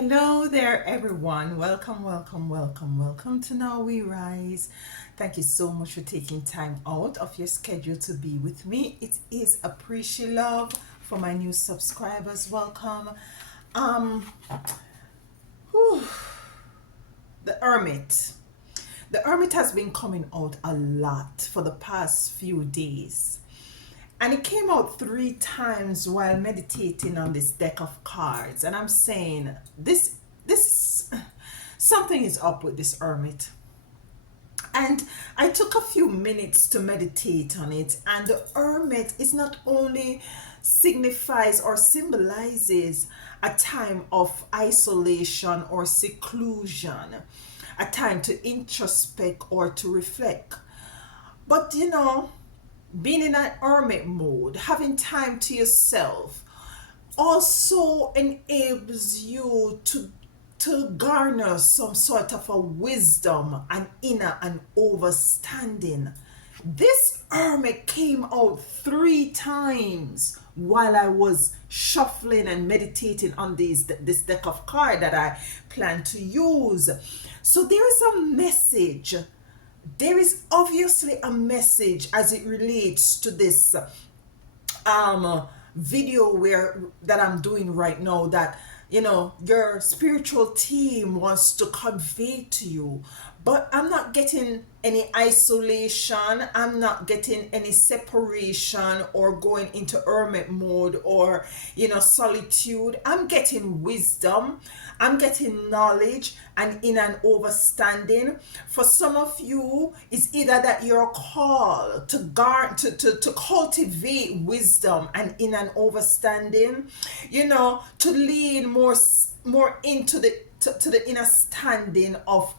Hello there, everyone. Welcome to Now We Rise. Thank you so much for taking time out of your schedule to be with me. It is appreciate love for my new subscribers. Welcome. Um, whew, the Hermit. The Hermit has been coming out a lot for the past few days. And it came out three times while meditating on this deck of cards. And I'm saying this something is up with this hermit. And I took a few minutes to meditate on it. And the hermit is not only signifies or symbolizes a time of isolation or seclusion, a time to introspect or to reflect. But being in an hermit mode, having time to yourself, also enables you to garner some sort of a wisdom and inner and overstanding. This hermit came out three times while I was shuffling and meditating on this deck of cards that I plan to use. So there is a message. There is obviously a message as it relates to this video where that I'm doing right now, that your spiritual team wants to convey to you. But I'm not getting any isolation, I'm not getting any separation or going into hermit mode or solitude. I'm getting wisdom, I'm getting knowledge and in an understanding. For some of you, it's either that you're called to cultivate wisdom and in an understanding, to lean more into the inner standing of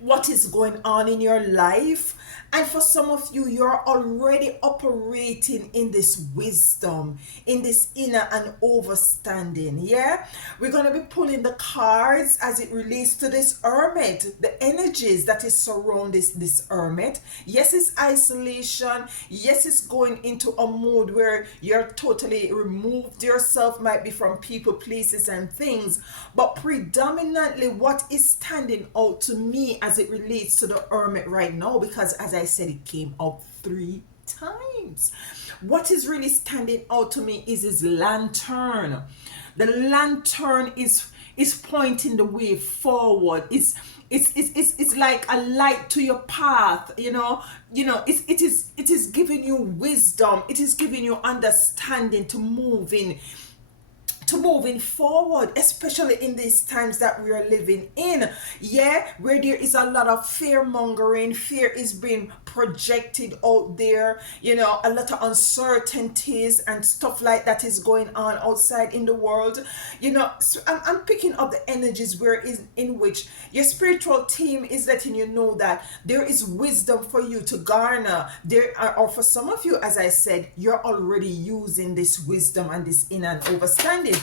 what is going on in your life. And for some of you, you're already operating in this wisdom, in this inner and overstanding. Yeah, we're going to be pulling the cards as it relates to this hermit, the energies that is surrounding this hermit. Yes, it's isolation. Yes, it's going into a mood where you're totally removed yourself, might be from people, places and things. But predominantly what is standing out to me as it relates to the hermit right now, because as I said, it came out three times. What is really standing out to me is his lantern. The lantern is pointing the way forward. It's like a light to your path. It is giving you wisdom. It is giving you understanding to moving forward, especially in these times that we are living in, where there is a lot of fear mongering. Fear is being projected out there, a lot of uncertainties and stuff like that is going on outside in the world. So I'm picking up the energies in which your spiritual team is letting you know that there is wisdom for you to garner. Or for some of you, as I said, you're already using this wisdom and this inner and understanding.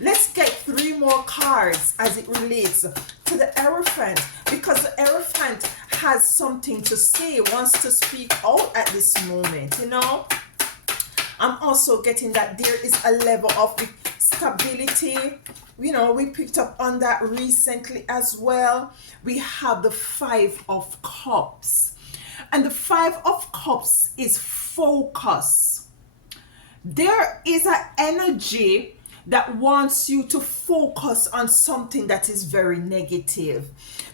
Let's get three more cards as it relates to the Hierophant, because the Hierophant has something to say, wants to speak out at this moment. I'm also getting that there is a level of stability. We picked up on that recently as well. We have the Five of Cups, and the Five of Cups is focus. There is an energy that wants you to focus on something that is very negative,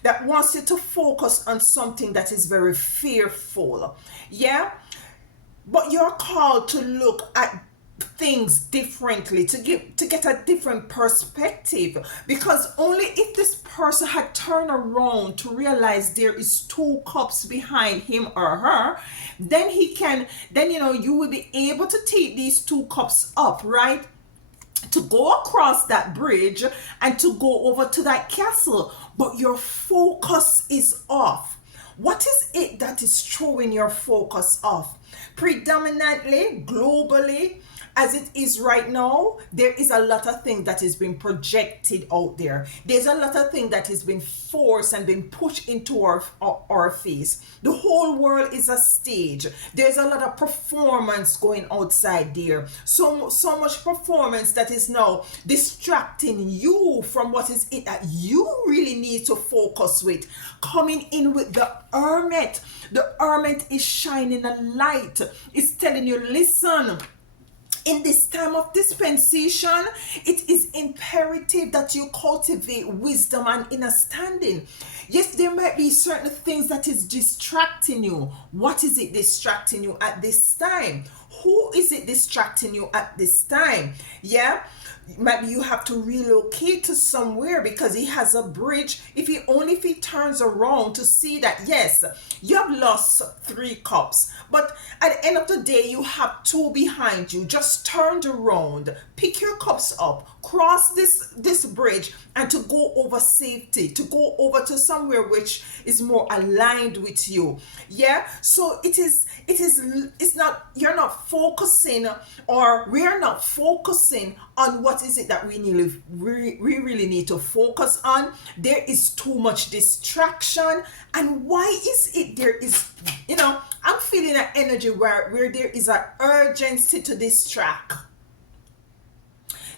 that wants you to focus on something that is very fearful. But you're called to look at things differently, to get a different perspective, because only if this person had turned around to realize there is two cups behind him or her, then you will be able to take these two cups up, right, to go across that bridge and to go over to that castle. But your focus is off. What is it that is throwing your focus off? Predominantly, globally, As it is right now, there is a lot of things that is being projected out there. There's a lot of things that is being forced and being pushed into our face. The whole world is a stage. There's a lot of performance going outside there. So much performance that is now distracting you from what is it that you really need to focus with. Coming in with the hermit. The hermit is shining a light. It's telling you, listen, in this time of dispensation, it is imperative that you cultivate wisdom and understanding. Yes, there might be certain things that is distracting you. What is it distracting you at this time? Who is it distracting you at this time? Yeah, maybe you have to relocate to somewhere because he has a bridge. If he turns around to see that, yes, you have lost 3 cups, but at the end of the day you have 2 behind you. Just turn around, pick your cups up, cross this bridge, and to go over safety, to go over to somewhere which is more aligned with you. Yeah, so it's not, you're not focusing, or we're not focusing on what is it that we really need to focus on. There is too much distraction. And why is it there is, I'm feeling an energy where there is an urgency to distract.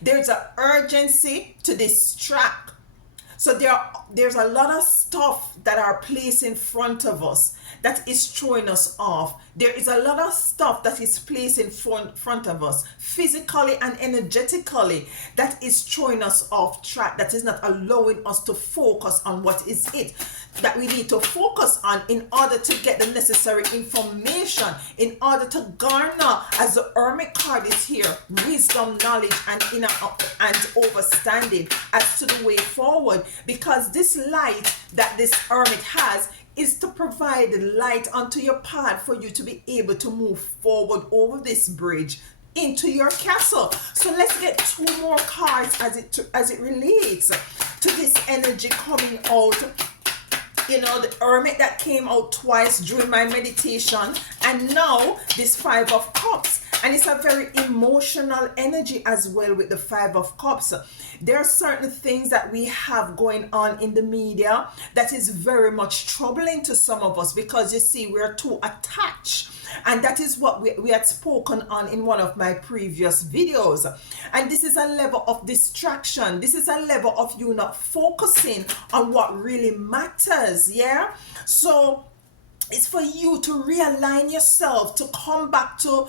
There's an urgency to distract. So there's a lot of stuff that are placed in front of us that is throwing us off. There is a lot of stuff that is placed in front of us, physically and energetically, that is throwing us off track, that is not allowing us to focus on what is it that we need to focus on in order to get the necessary information, in order to garner, as the hermit card is here, wisdom, knowledge, and inner and understanding as to the way forward. Because this light that this hermit has is to provide light onto your path for you to be able to move forward over this bridge into your castle. So let's get 2 more cards as it relates to this energy coming out. The hermit that came out twice during my meditation, and now this 5 of cups. And it's a very emotional energy as well with the 5 of cups. There are certain things that we have going on in the media that is very much troubling to some of us, because you see, we're too attached. And that is what we had spoken on in one of my previous videos. And this is a level of distraction. This is a level of you not focusing on what really matters. Yeah. So it's for you to realign yourself, to come back to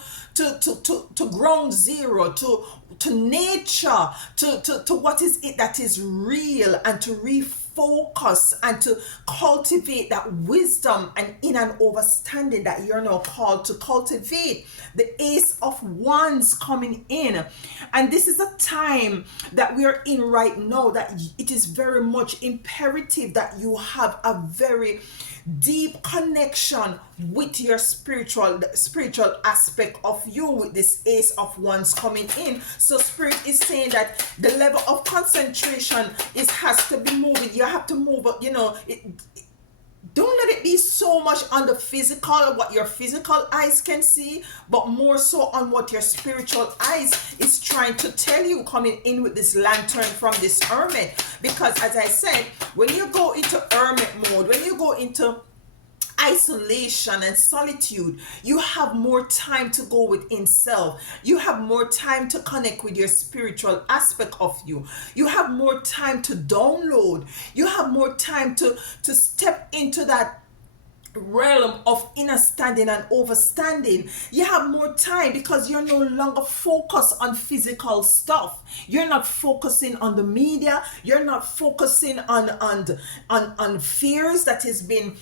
ground zero, to nature, to what is it that is real, and to refocus and to cultivate that wisdom and in an understanding that you're now called to cultivate. The Ace of Wands coming in, and this is a time that we are in right now that it is very much imperative that you have a very deep connection with your spiritual aspect of you, with this Ace of Wands coming in. So Spirit is saying that the level of concentration has to be moving. You have to move up, don't let it be so much on the physical, what your physical eyes can see, but more so on what your spiritual eyes is trying to tell you, coming in with this lantern from this hermit. Because as I said, when you go into hermit mode, when you go into isolation and solitude, you have more time to go within self. You have more time to connect with your spiritual aspect of you. You have more time to download. You have more time to step into that realm of understanding and understanding. You have more time because you're no longer focused on physical stuff. You're not focusing on the media. You're not focusing on fears that has been,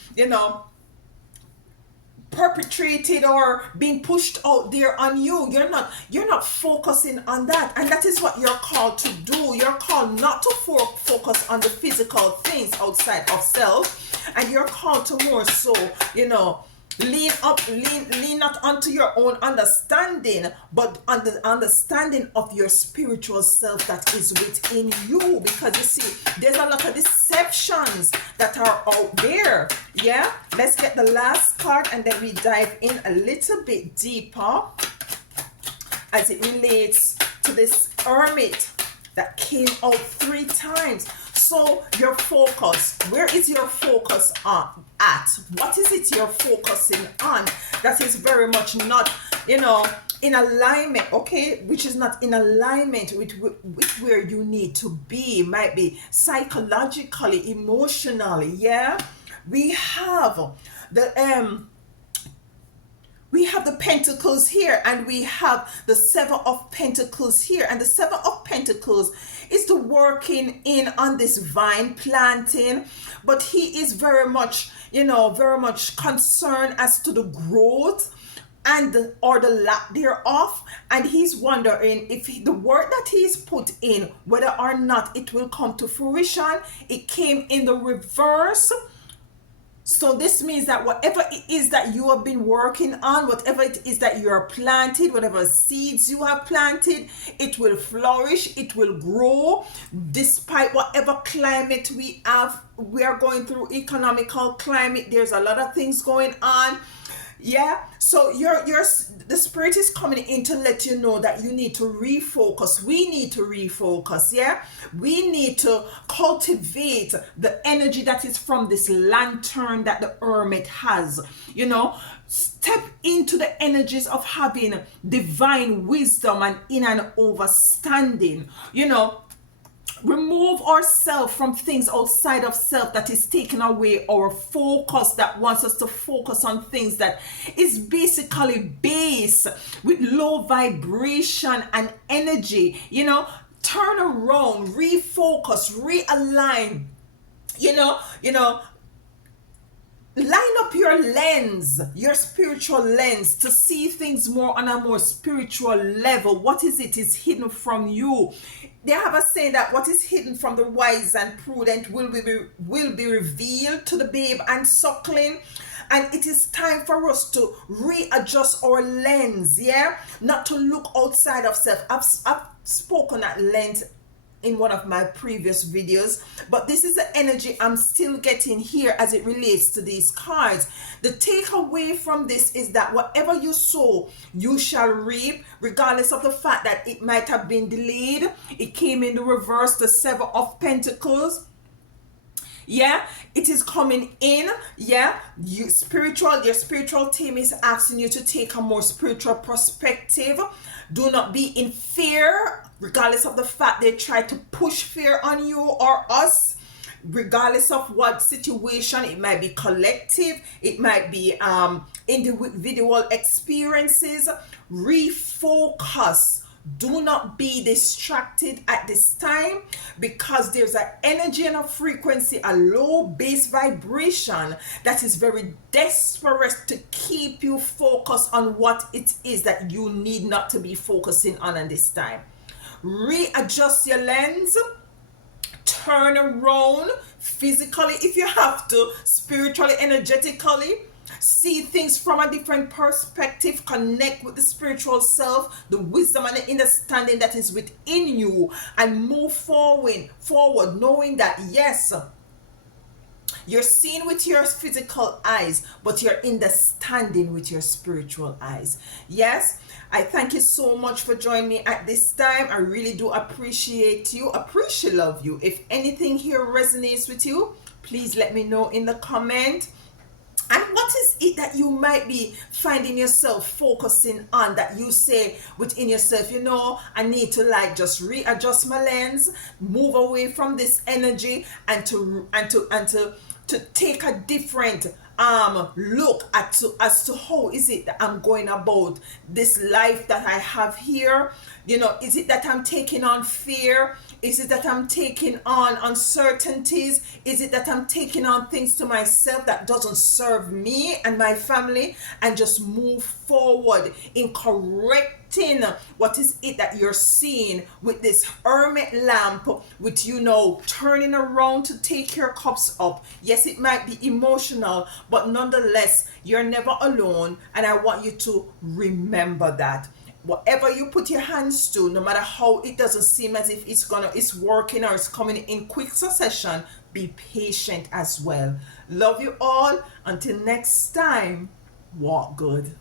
perpetrated or being pushed out there on you. You're not focusing on that, and that is what you're called to do. You're called not to focus on the physical things outside of self, and you're called to more so lean not onto your own understanding, but on the understanding of your spiritual self that is within you. Because you see, there's a lot of deceptions that are out there. Yeah, let's get the last card and then we dive in a little bit deeper. as it relates to this hermit that came out 3 times. So your focus, where is your focus on at? What is it you're focusing on that is very much not, in alignment, okay, which is not in alignment with where you need to be? Might be psychologically, emotionally. Yeah, we have the Pentacles here, and we have the Seven of Pentacles here, and the Seven of Pentacles is the working in on this vine planting, but he is very much, very much concerned as to the growth and or the lack thereof, and he's wondering if the work that he's put in, whether or not it will come to fruition. It came in the reverse. So this means that whatever it is that you have been working on, whatever it is that you are planted, whatever seeds you have planted, it will flourish, it will grow, despite whatever climate we are going through, economical climate. There's a lot of things going on. Yeah, so the spirit is coming in to let you know that you need to refocus. We need to refocus. Yeah, we need to cultivate the energy that is from this lantern that the hermit has. Step into the energies of having divine wisdom and in an overstanding. Remove ourselves from things outside of self that is taking away our focus, that wants us to focus on things that is basically base with low vibration and energy. Turn around, refocus, realign. Line up your lens, your spiritual lens, to see things more on a more spiritual level. What is it is hidden from you? They have a saying that what is hidden from the wise and prudent will be revealed to the babe and suckling. And it is time for us to readjust our lens, yeah? Not to look outside of self. I've spoken at length in one of my previous videos, but this is the energy I'm still getting here as it relates to these cards. The takeaway from this is that whatever you sow, you shall reap, regardless of the fact that it might have been delayed. It came in the reverse, the Seven of Pentacles. Yeah, it is coming in. Yeah, your spiritual team is asking you to take a more spiritual perspective. Do not be in fear, regardless of the fact they try to push fear on you or us. Regardless of what situation, it might be collective, it might be individual experiences. Refocus. Do not be distracted at this time, because there's an energy and a frequency, a low base vibration that is very desperate to keep you focused on what it is that you need not to be focusing on at this time. Readjust your lens. Turn around physically if you have to, spiritually, energetically. See things from a different perspective. Connect with the spiritual self, the wisdom and the understanding that is within you, and move forward knowing that yes, you're seeing with your physical eyes, but you're understanding with your spiritual eyes. Yes, I thank you so much for joining me at this time. I really do appreciate you, love you. If anything here resonates with you, please let me know in the comment. And what is it that you might be finding yourself focusing on, that you say within yourself, I need to just readjust my lens, move away from this energy, and to take a different look as to how is it that I'm going about this life that I have here. Is it that I'm taking on fear? Is it that I'm taking on uncertainties? Is it that I'm taking on things to myself that doesn't serve me and my family, and just move forward in correcting what is it that you're seeing with this hermit lamp, with turning around to take your cups up. Yes, it might be emotional, but nonetheless, you're never alone, and I want you to remember that. Whatever you put your hands to, no matter how it doesn't seem as if it's working or it's coming in quick succession, be patient as well. Love you all. Until next time, walk good.